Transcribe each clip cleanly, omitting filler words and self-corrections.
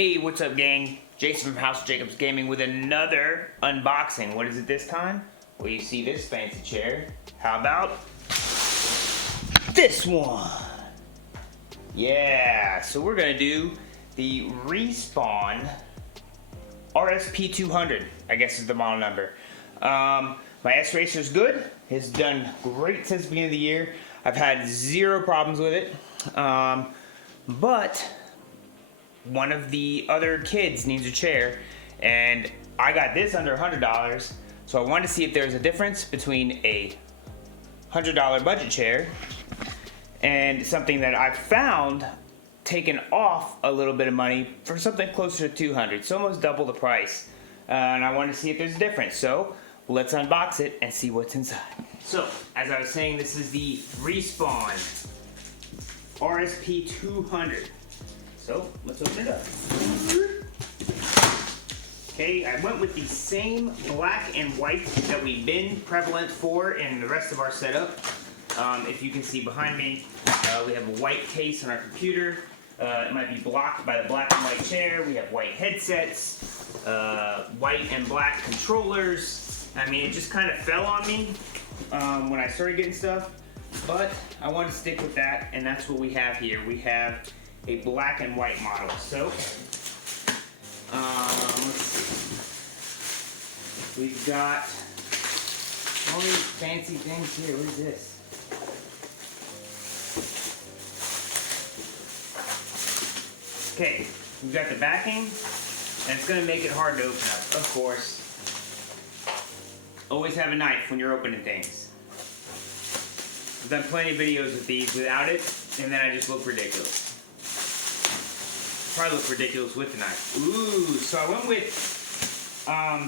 Hey, what's up, gang? Jason from House of Jacobs Gaming with another unboxing. What is it this time? Well, you see this fancy chair. How about this one? Yeah, so we're gonna do the Respawn RSP-200, I guess is the model number. My S-Racer is good. It's done great since the beginning of the year. I've had zero problems with it. But one of the other kids needs a chair, and I got this under $100, so I wanted to see if there's a difference between a $100 budget chair and something that I found taken off a little bit of money for something closer to $200. It's almost double the price, and I wanted to see if there's a difference. So let's unbox it and see what's inside. So, as I was saying, this is the Respawn RSP-200. So, let's open it up. Okay, I went with the same black and white that we've been prevalent for in the rest of our setup. If you can see behind me, we have a white case on our computer. It might be blocked by the black and white chair. We have white headsets, white and black controllers. I mean, it just kind of fell on me when I started getting stuff, but I wanted to stick with that, and that's what we have here. We have a black and white model. So, let's see. We've got all these fancy things here. What is this? Okay, we've got the backing, and it's going to make it hard to open up, of course. Always have a knife when you're opening things. I've done plenty of videos with these without it, and then I just look ridiculous. Probably look ridiculous with the knife. Ooh, so I went with, I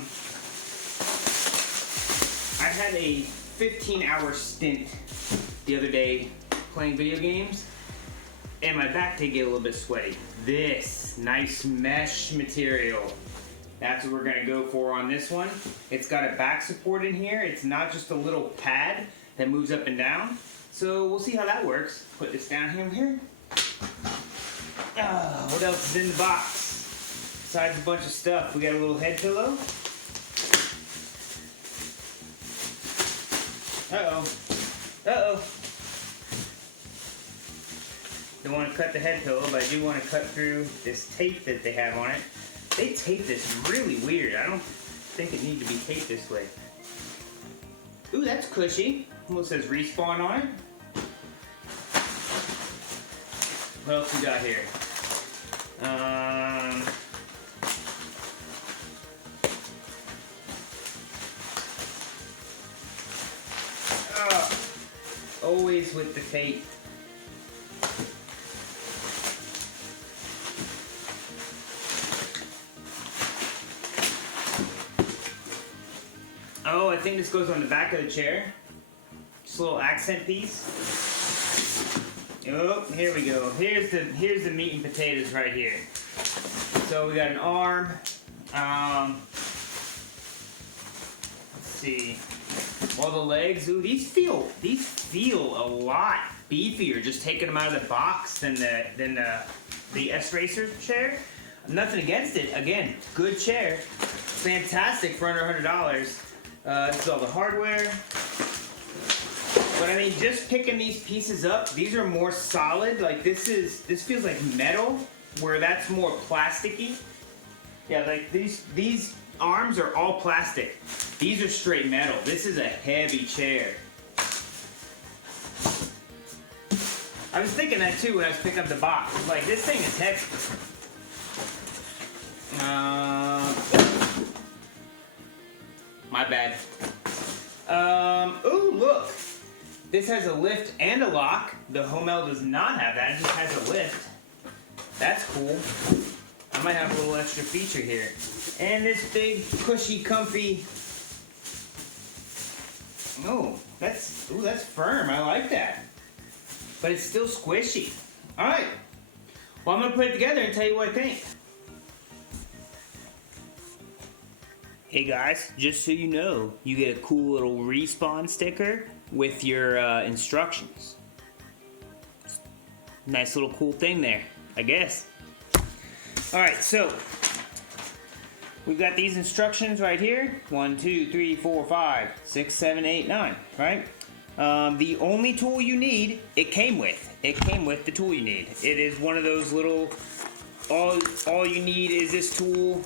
had a 15-hour stint the other day playing video games, and my back did get a little bit sweaty. This nice mesh material, that's what we're gonna go for on this one. It's got a back support in here. It's not just a little pad that moves up and down. So we'll see how that works. Put this down here. What else is in the box? Besides a bunch of stuff, we got a little head pillow. Don't want to cut the head pillow, but I do want to cut through this tape that they have on it. They tape this really weird. I don't think it needs to be taped this way. Ooh, that's cushy. Almost says Respawn on it. What else we got here? Always with the tape. Oh, I think this goes on the back of the chair. Just a little accent piece. Oh, here we go. Here's the meat and potatoes right here. So we got an arm. Let's see. All the legs. Ooh, these feel a lot beefier just taking them out of the box than the S-Racer chair. Nothing against it. Again, good chair. Fantastic for under $100. This is all the hardware. But I mean, just picking these pieces up, these are more solid. Like this feels like metal, where that's more plasticky. Yeah, like these arms are all plastic. These are straight metal. This is a heavy chair. I was thinking that too when I was picking up the box. Like, this thing is heavy. My bad. Ooh, look. This has a lift and a lock. The Homall does not have that. It just has a lift. That's cool. I might have a little extra feature here. And this big, cushy, comfy. Oh, that's firm. I like that. But it's still squishy. All right. Well, I'm gonna put it together and tell you what I think. Hey guys, just so you know, you get a cool little Respawn sticker with your instructions. Nice little cool thing there, I guess. Alright, so we've got these instructions right here. 1, 2, 3, 4, 5, 6, 7, 8, 9, right? The only tool you need, it came with the tool you need. It is one of those little, all you need is this tool,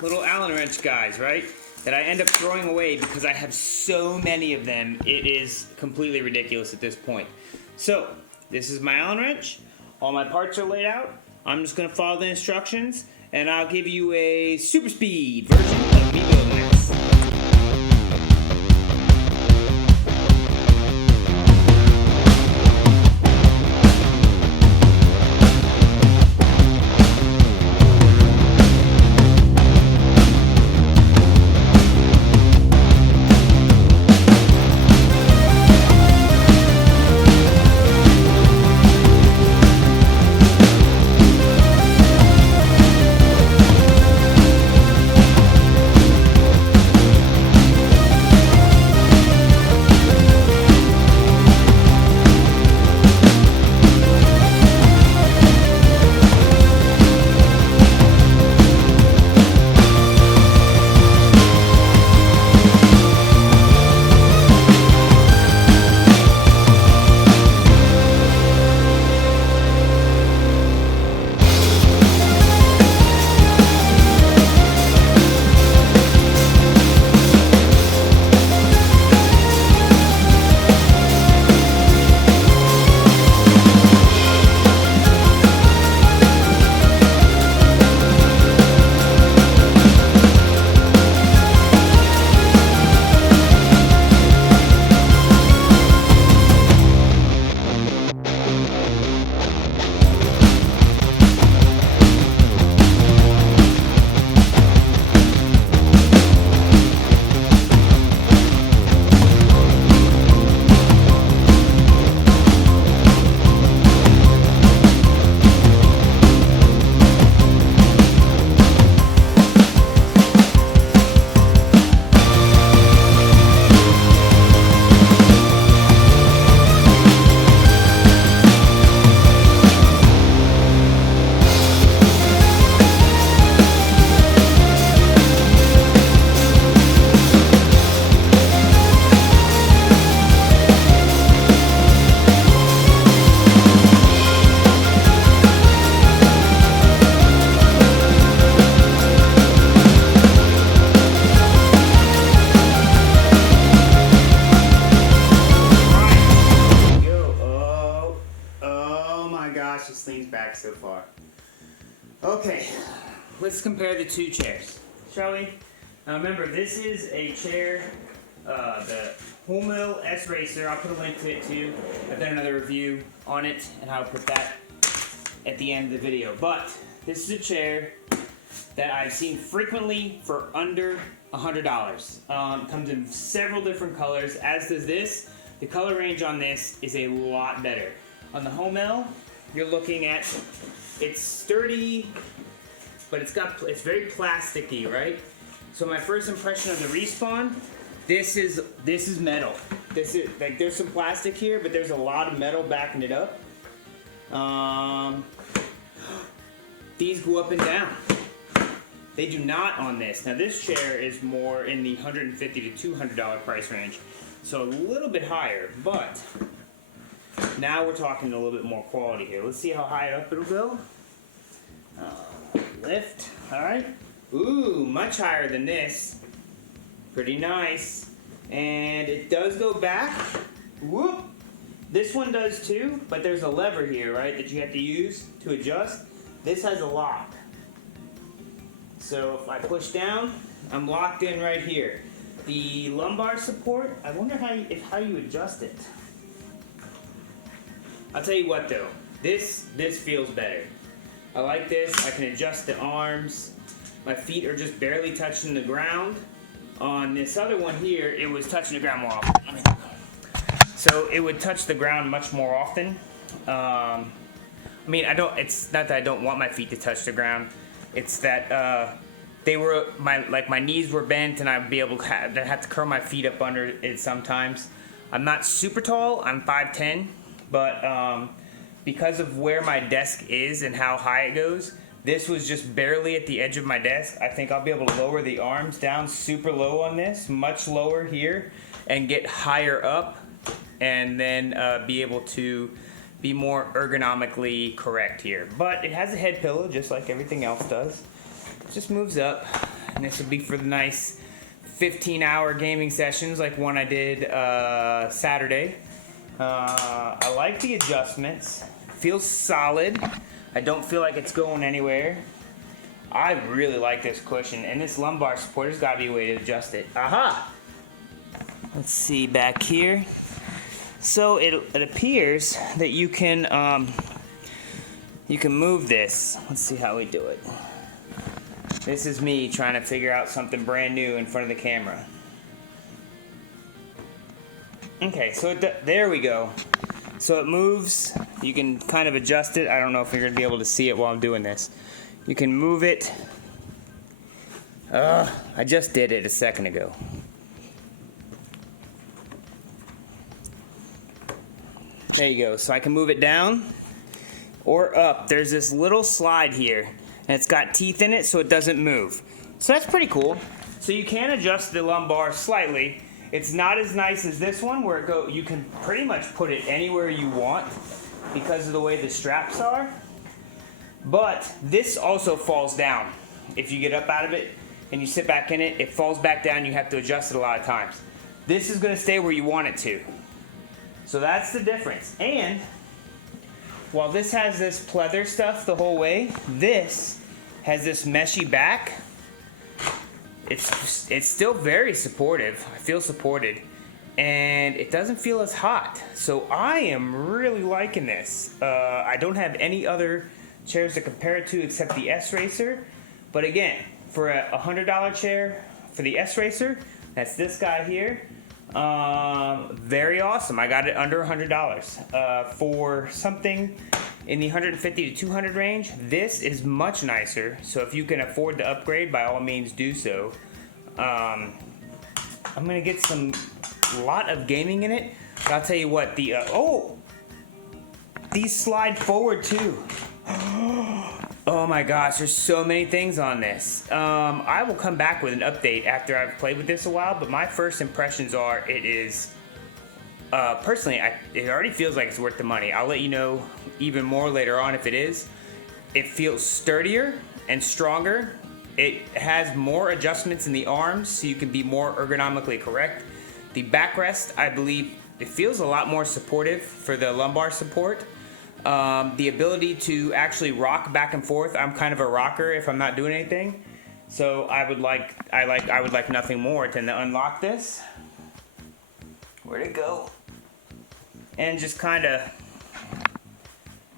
little Allen wrench guys, right? That I end up throwing away because I have so many of them. It is completely ridiculous at this point. So, this is my Allen wrench. All my parts are laid out. I'm just gonna follow the instructions, and I'll give you a super speed version of me building this. This leans back so far. Okay, let's compare the two chairs, shall we? Now remember, this is a chair, the Homall S-Racer. I'll put a link to it too. I've done another review on it, and I'll put that at the end of the video. But this is a chair that I've seen frequently for under $100. Comes in several different colors, as does this. The color range on this is a lot better. On the Homall, you're looking at, it's sturdy, but it's very plasticky, right? So my first impression of the Respawn, this is metal. This is like, there's some plastic here, but there's a lot of metal backing it up. These go up and down. They do not on this. Now this chair is more in the $150 to $200 price range, so a little bit higher, but now we're talking a little bit more quality here. Let's see how high up it'll go. Lift, all right. Ooh, much higher than this. Pretty nice. And it does go back. Whoop. This one does too, but there's a lever here, right, that you have to use to adjust. This has a lock. So if I push down, I'm locked in right here. The lumbar support, I wonder how you adjust it. I'll tell you what though, this feels better. I like this. I can adjust the arms. My feet are just barely touching the ground. On this other one here, it was touching the ground more often. So it would touch the ground much more often. I mean, it's not that I don't want my feet to touch the ground. It's that my knees were bent, and I'd be able to have to curl my feet up under it sometimes. I'm not super tall. I'm 5'10", but because of where my desk is and how high it goes, This was just barely at the edge of my desk. I think I'll be able to lower the arms down super low on this, much lower here, and get higher up, and then be able to be more ergonomically correct here. But it has a head pillow just like everything else does. It just moves up, and this will be for the nice 15-hour gaming sessions like one I did Saturday. I like the adjustments. Feels solid. I don't feel like it's going anywhere. I really like this cushion, and this lumbar support. There's got to be a way to adjust it. Aha! Let's see back here. So it appears that you can move this. Let's see how we do it. This is me trying to figure out something brand new in front of the camera. Okay, so there we go. So it moves. You can kind of adjust it. I don't know if you're going to be able to see it while I'm doing this. You can move it. I just did it a second ago. There you go. So I can move it down or up. There's this little slide here, and it's got teeth in it so it doesn't move. So that's pretty cool. So you can adjust the lumbar slightly. It's not as nice as this one where you can pretty much put it anywhere you want because of the way the straps are. But this also falls down. If you get up out of it and you sit back in it, it falls back down. You have to adjust it a lot of times. This is going to stay where you want it to. So that's the difference. And while this has this pleather stuff the whole way, this has this meshy back. It's still very supportive. I feel supported, and it doesn't feel as hot. So I am really liking this. I don't have any other chairs to compare it to except the S-Racer. But again, for a $100 chair for the S-Racer, that's this guy here. Very awesome. I got it under $100. For something in the 150 to 200 range, this is much nicer. So if you can afford to upgrade, by all means do so. I'm gonna get a lot of gaming in it. But I'll tell you what, these slide forward too. Oh my gosh, there's so many things on this. I will come back with an update after I've played with this a while, but my first impressions are it is, personally, it already feels like it's worth the money. I'll let you know even more later on if it is. It feels sturdier and stronger. It has more adjustments in the arms so you can be more ergonomically correct. The backrest, I believe, it feels a lot more supportive for the lumbar support. The ability to actually rock back and forth. I'm kind of a rocker if I'm not doing anything. So I would like nothing more than to unlock this. Where'd it go? And just kind of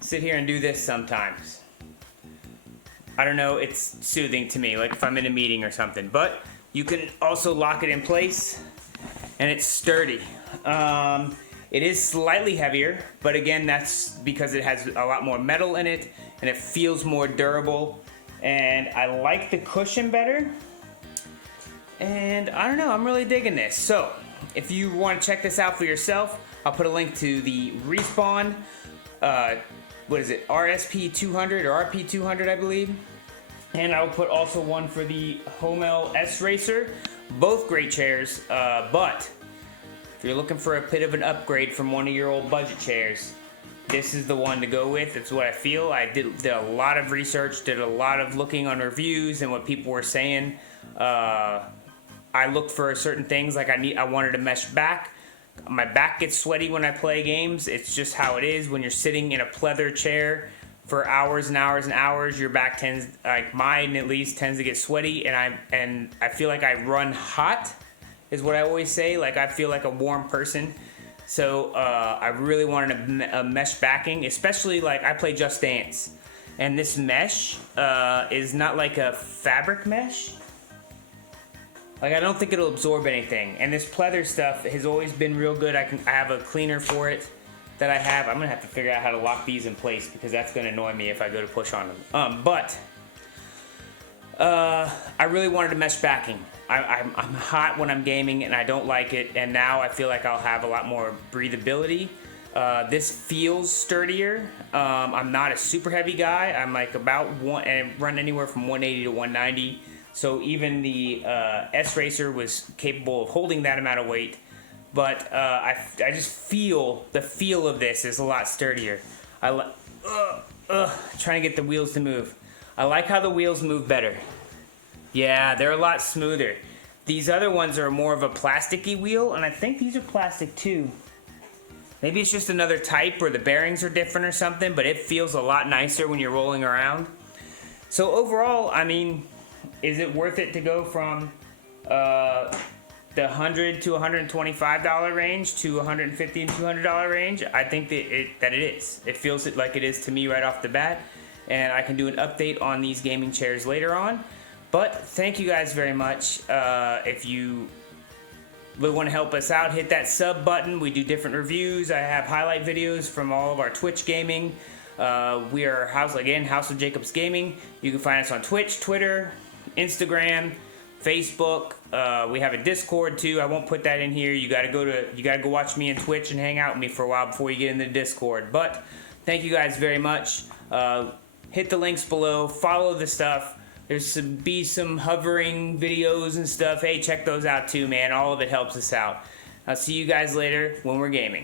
sit here and do this sometimes. I don't know, it's soothing to me, like if I'm in a meeting or something. But you can also lock it in place, and it's sturdy. It is slightly heavier, but again, that's because it has a lot more metal in it, and it feels more durable. And I like the cushion better. And I don't know, I'm really digging this. So, if you want to check this out for yourself, I'll put a link to the Respawn, RSP-200 or RP-200, I believe. And I'll put also one for the Homall S-Racer. Both great chairs, but if you're looking for a bit of an upgrade from one of your old budget chairs, this is the one to go with. It's what I feel. I did a lot of research, did a lot of looking on reviews and what people were saying. I looked for certain things, like I wanted a mesh back. My back gets sweaty when I play games. It's just how it is. When you're sitting in a pleather chair for hours and hours and hours, your back tends, like mine at least, tends to get sweaty, and I feel like I run hot, is what I always say. Like I feel like a warm person. So I really wanted a mesh backing, especially like I play Just Dance, and this mesh is not like a fabric mesh. Like I don't think it'll absorb anything, and this pleather stuff has always been real good. I have a cleaner for it that I have. I'm gonna have to figure out how to lock these in place because that's gonna annoy me if I go to push on them. But I really wanted a mesh backing. I'm hot when I'm gaming and I don't like it, and now I feel like I'll have a lot more breathability. This feels sturdier. I'm not a super heavy guy. I'm like about one, and run anywhere from 180 to 190. So even the S-Racer was capable of holding that amount of weight. But I just feel, the feel of this is a lot sturdier. Trying to get the wheels to move. I like how the wheels move better. Yeah, they're a lot smoother. These other ones are more of a plasticky wheel, and I think these are plastic too. Maybe it's just another type or the bearings are different or something, but it feels a lot nicer when you're rolling around. So overall, I mean, is it worth it to go from the $100 to $125 range to $150 and $200 range? I think that it is. It feels like it is to me right off the bat, and I can do an update on these gaming chairs later on. But thank you guys very much. If you want to help us out, hit that sub button. We do different reviews. I have highlight videos from all of our Twitch gaming. We are House of Jacobs Gaming. You can find us on Twitch, Twitter, Instagram, Facebook. We have a Discord too. I won't put that in here. You gotta go watch me on Twitch and hang out with me for a while before you get in the Discord. But thank you guys very much. Hit the links below. Follow the stuff. There's some hovering videos and stuff. Hey, check those out too, man. All of it helps us out. I'll see you guys later when we're gaming.